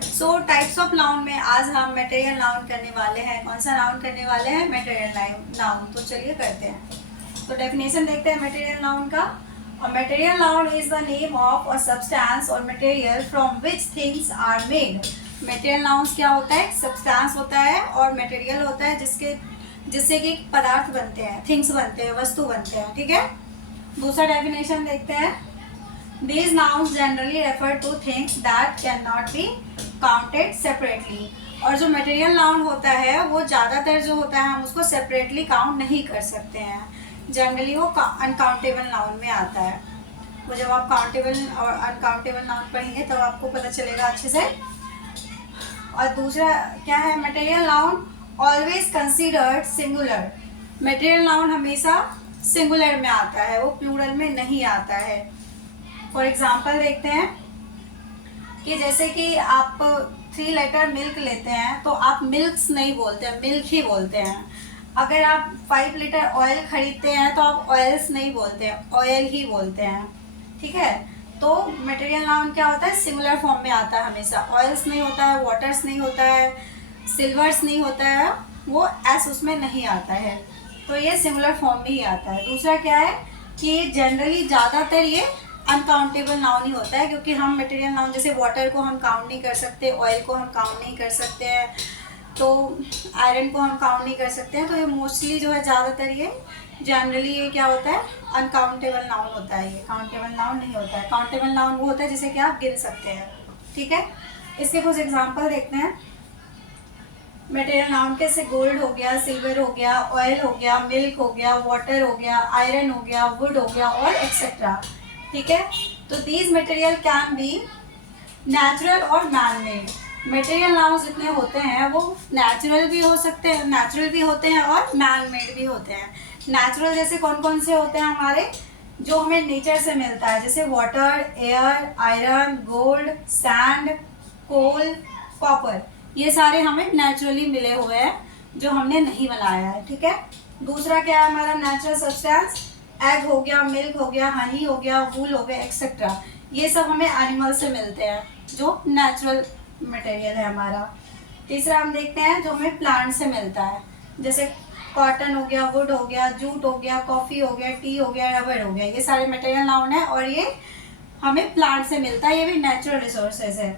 So types of noun में आज हम मटेरियल नाउन करने वाले हैं। कौन सा नाउन करने वाले हैं? Material noun. तो चलिए करते हैं। तो डेफिनेशन देखते हैं मटेरियल नाउन का। A material noun is the name of a substance or material from which things are made. Material nouns क्या होता है? Substance होता है और material होता है जिससे कि पदार्थ बनते हैं, things बनते हैं, वस्तु बनते हैं। ठीक है। दूसरा डेफिनेशन देखते हैं। These nouns generally refer to things that cannot be counted separately. और जो मटेरियल नाउन होता है वो ज़्यादातर जो होता है हम उसको सेपरेटली काउंट नहीं कर सकते हैं। जनरली वो अनकाउंटेबल नाउन में आता है। वो जब आप काउंटेबल और अनकाउंटेबल नाउन पढ़ेंगे तब आपको पता चलेगा अच्छे से। और दूसरा क्या है? Material noun always considered singular. Material noun हमेशा सिंगुलर में आता है, वो प्लूरल में नहीं आता है। फॉर एग्जाम्पल देखते हैं कि जैसे कि आप 3 लेटर मिल्क लेते हैं तो आप मिल्क्स नहीं बोलते हैं, मिल्क ही बोलते हैं। अगर आप 5 लीटर ऑयल खरीदते हैं तो आप ऑयल्स नहीं बोलते हैं, ऑयल ही बोलते हैं। ठीक है। तो मटेरियल नाउन क्या होता है? सिंगुलर फॉर्म में आता है हमेशा। ऑयल्स नहीं होता है, वाटर्स नहीं होता है, सिल्वर्स नहीं होता है, वो एस उसमें नहीं आता है। तो ये सिंगुलर फॉर्म में ही आता है। दूसरा क्या है कि जनरली ज़्यादातर ये अनकाउंटेबल नाउन ही होता है, क्योंकि हम मटेरियल नाउन जैसे वाटर को हम काउंट नहीं कर सकते, ऑयल को हम काउंट नहीं कर सकते हैं, तो आयरन को हम काउंट नहीं कर सकते हैं। तो ये मोस्टली जो है ज़्यादातर ये जनरली ये क्या होता है? अनकाउंटेबल नाउन होता है। ये काउंटेबल नाउन नहीं होता है। काउंटेबल नाउन वो होता है जिसे कि आप गिन सकते हैं। ठीक है। इसके कुछ एग्जांपल देखते हैं। मटेरियल नाउन कैसे गोल्ड हो गया, सिल्वर हो गया, ऑयल हो गया, मिल्क हो गया, वाटर हो गया, आयरन हो गया, वुड हो गया और एक्सेट्रा। ठीक है। तो these material can be natural और मैन मेड। मटेरियल नाउन जितने होते हैं वो नेचुरल भी हो सकते हैं, नेचुरल भी होते हैं और मैन मेड भी होते हैं। नेचुरल जैसे कौन कौन से होते हैं हमारे, जो हमें नेचर से मिलता है, जैसे water, air, iron, gold, sand, coal, copper, ये सारे हमें नेचुरली मिले हुए हैं जो हमने नहीं बनाया है। ठीक है। दूसरा क्या है हमारा नेचुरल सब्सटेंस? एग हो गया, मिल्क हो गया, हनी हो गया, वूल हो गया, एक्सेट्रा। ये सब हमें एनिमल से मिलते हैं जो नेचुरल मटेरियल है हमारा। तीसरा हम देखते हैं जो हमें प्लांट से मिलता है, जैसे कॉटन हो गया, वुड हो गया, जूट हो गया, कॉफ़ी हो गया, टी हो गया, रबर हो गया। ये सारे मटेरियल नाउन है और ये हमें प्लांट से मिलता है, ये भी नेचुरल रिसोर्सेज है।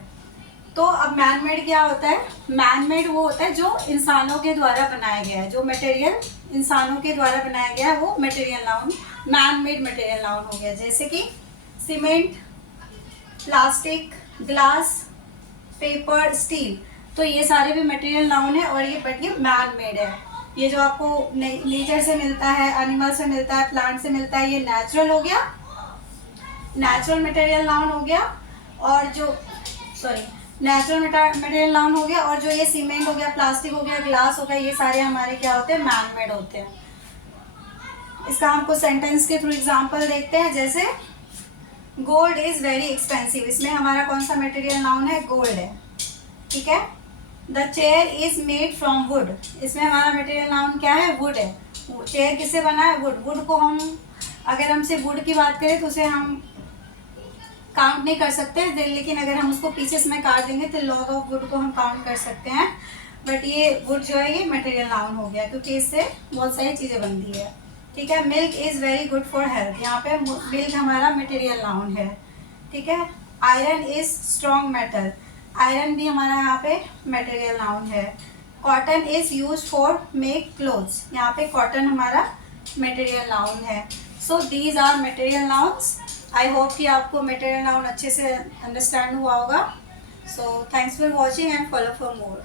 तो अब मैन मेड क्या होता है? मैन मेड वो होता है जो इंसानों के द्वारा बनाया गया है, जो मटेरियल इंसानों के द्वारा बनाया गया है वो material noun man made material noun हो गया। जैसे कि cement, plastic, glass, paper, steel, तो ये सारे भी मटेरियल नाउन है और ये बट ये मैन मेड है। ये जो आपको नेचर से मिलता है, एनिमल से मिलता है, प्लांट से मिलता है, ये नेचुरल हो गया, नेचुरल मटेरियल नाउन हो गया। और जो नेचुरल मटेरियल नाउन हो गया। और जो ये सीमेंट हो गया, प्लास्टिक हो गया, ग्लास हो गया, ये सारे हमारे क्या होते हैं? मैन मेड होते हैं। इसका हमको सेंटेंस के थ्रू एग्जांपल देखते हैं। जैसे गोल्ड इज वेरी एक्सपेंसिव, इसमें हमारा कौन सा मटेरियल नाउन है? गोल्ड है। ठीक है। The chair is made from would, इसमें हमारा मटेरियल नाउन क्या है? वुड है। चेयर किससे बना है? वुड। वुड को हम अगर हमसे वुड की बात करें तो उसे हम काउंट नहीं कर सकते, लेकिन अगर हम उसको पीसेस में काट देंगे तो लॉग ऑफ वुड को हम काउंट कर सकते हैं। बट ये वुड जो है ये मटेरियल नाउन हो गया क्योंकि इससे बहुत सारी चीज़ें बनती है। ठीक है। Milk is very good for health, यहाँ पे मिल्क हमारा मटेरियल नाउन है। ठीक है। Iron is strong metal, iron भी हमारा यहाँ पे मटेरियल नाउन है। Cotton is use for make clothes, यहाँ पे कॉटन हमारा मटेरियल नाउन है। So these are material nouns. I hope कि आपको मटेरियल नाउन अच्छे से अंडरस्टैंड हुआ होगा। So thanks for watching and follow for more.